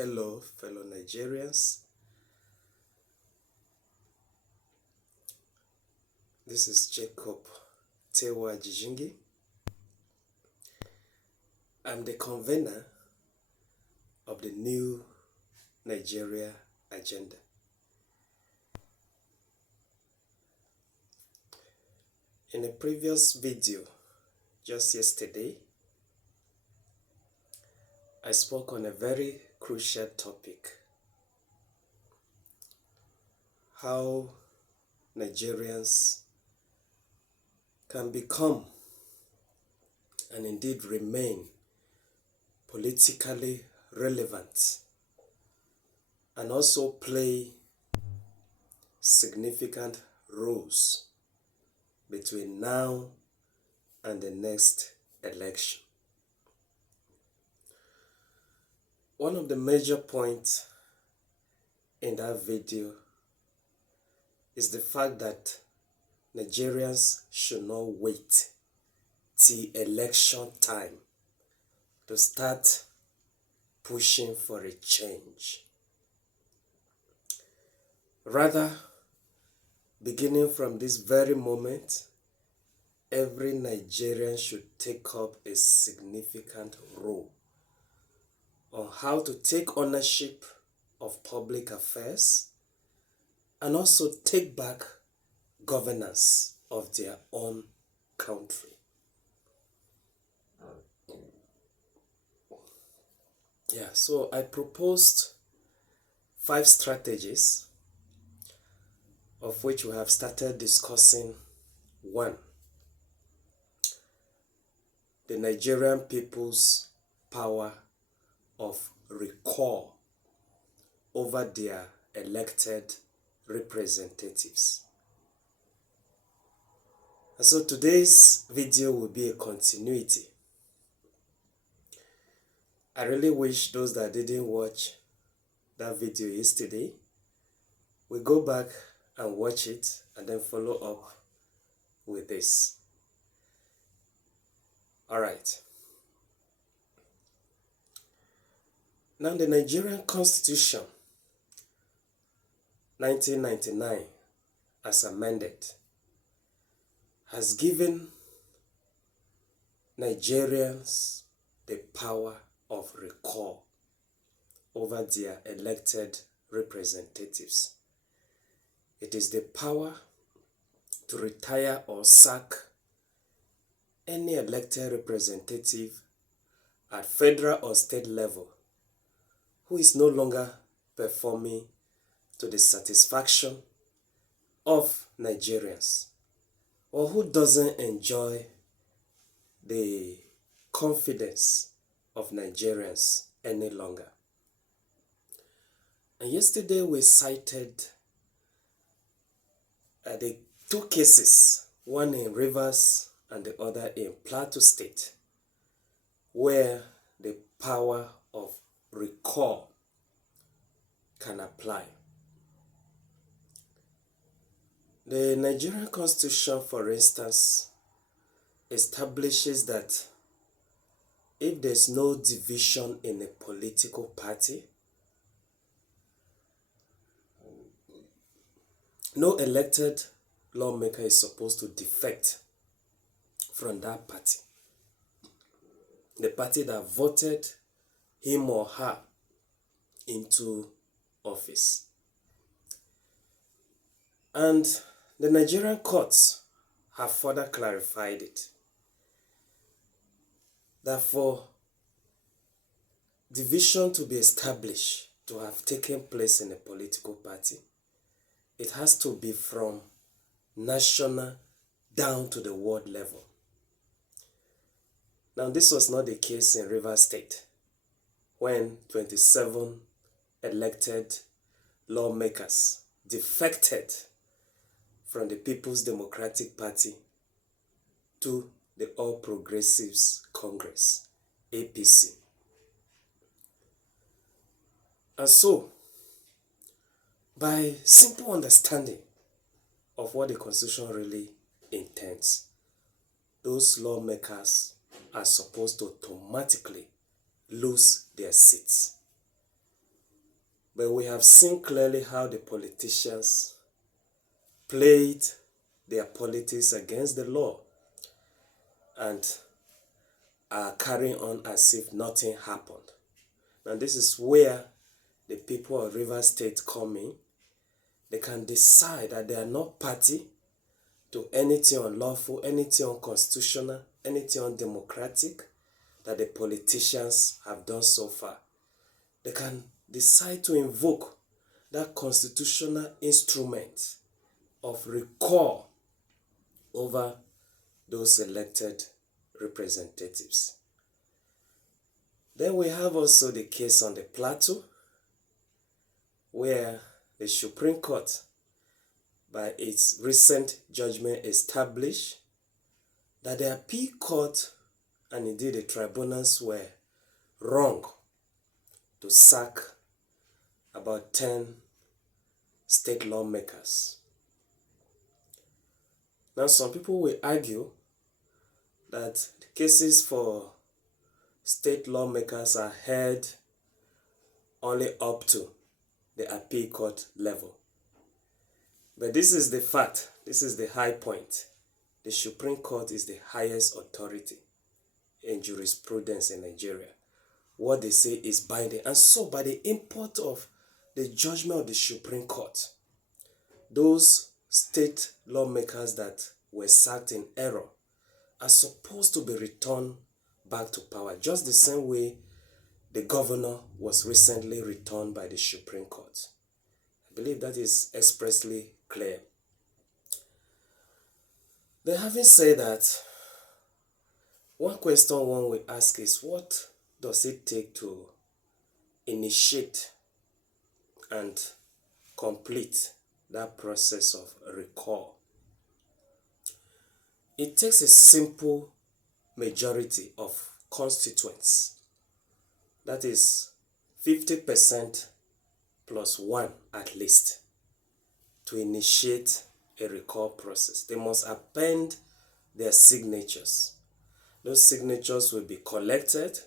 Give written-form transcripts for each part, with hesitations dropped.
Hello, fellow Nigerians. This is Jacob Tewa Jijingi. I'm the convener of the new Nigeria agenda. In a previous video, just yesterday, I spoke on a very crucial topic: how Nigerians can become and indeed remain politically relevant and also play significant roles between now and the next election. One of the major points in that video is the fact that Nigerians should not wait till election time to start pushing for a change. Rather, beginning from this very moment, every Nigerian should take up a significant role on how to take ownership of public affairs and also take back governance of their own country. So I proposed 5 strategies, of which we have started discussing 1. The Nigerian people's power of recall over their elected representatives. And so today's video will be a continuity. I really wish those that didn't watch that video yesterday will go back and watch it and then follow up with this. Alright. Now, the Nigerian Constitution 1999, as amended, has given Nigerians the power of recall over their elected representatives. It is the power to retire or sack any elected representative at federal or state level who is no longer performing to the satisfaction of Nigerians, or who doesn't enjoy the confidence of Nigerians any longer. And yesterday we cited the 2 cases, one in Rivers and the other in Plateau State, where the power of recall can apply. The Nigerian Constitution, for instance, establishes that if there's no division in a political party, no elected lawmaker is supposed to defect from that party. The party that voted him or her into office. And the Nigerian courts have further clarified it, that for division to be established, to have taken place in a political party, it has to be from national down to the world level. Now, this was not the case in Rivers State, when 27 elected lawmakers defected from the People's Democratic Party to the All Progressives Congress, APC. And so, by simple understanding of what the Constitution really intends, those lawmakers are supposed to automatically lose their seats. But we have seen clearly how the politicians played their politics against the law and are carrying on as if nothing happened. Now this is where the people of Rivers State come in. They can decide that they are not party to anything unlawful, anything unconstitutional, anything undemocratic that the politicians have done so far. They can decide to invoke that constitutional instrument of recall over those elected representatives. Then we have also the case on the Plateau, where the Supreme Court, by its recent judgment, established that the appeal court and indeed the tribunals were wrong to sack about 10 state lawmakers. Now some people will argue that the cases for state lawmakers are heard only up to the appeal court level. But this is the fact, this is the high point. The Supreme Court is the highest authority in jurisprudence in Nigeria. What they say is binding. And so by the import of the judgment of the Supreme Court, those state lawmakers that were sacked in error are supposed to be returned back to power, just the same way the governor was recently returned by the Supreme Court. I believe that is expressly clear. Then having said that, one question one will ask is, what does it take to initiate and complete that process of recall? It takes a simple majority of constituents, that is 50% plus one at least, to initiate a recall process. They must append their signatures. Those signatures will be collected,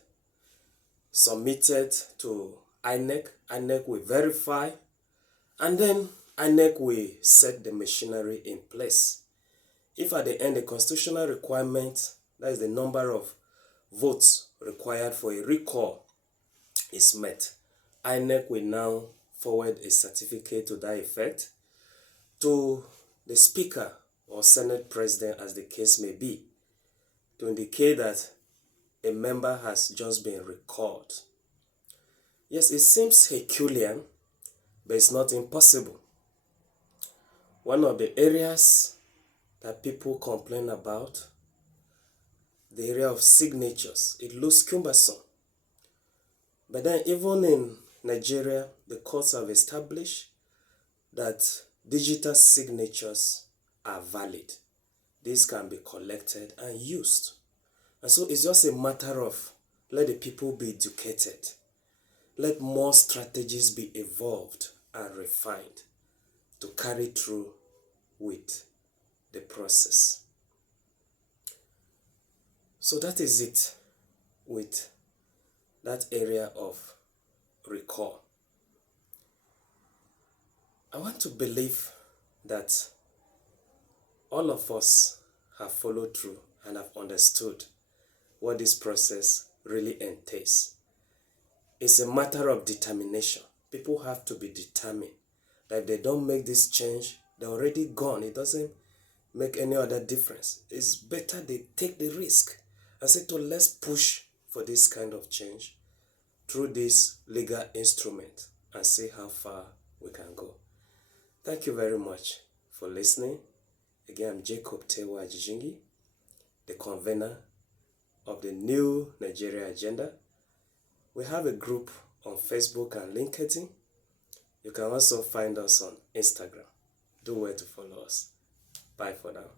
submitted to INEC. INEC will verify, and then INEC will set the machinery in place. If at the end the constitutional requirement, that is the number of votes required for a recall, is met, INEC will now forward a certificate to that effect to the Speaker or Senate President, as the case may be, to indicate that a member has just been recalled. Yes, it seems Herculean, but it's not impossible. One of the areas that people complain about, the area of signatures, it looks cumbersome. But then even in Nigeria, the courts have established that digital signatures are valid. These can be collected and used. And so it's just a matter of let the people be educated. Let more strategies be evolved and refined to carry through with the process. So that is it with that area of recall. I want to believe that all of us have followed through and have understood what this process really entails. It's a matter of determination. People have to be determined that if they don't make this change, they're already gone. It doesn't make any other difference. It's better they take the risk and say, let's push for this kind of change through this legal instrument and see how far we can go. Thank you very much for listening. Again, I'm Jacob Tewa Ajijingi, the convener of the New Nigeria Agenda. We have a group on Facebook and LinkedIn. You can also find us on Instagram. Do well to follow us. Bye for now.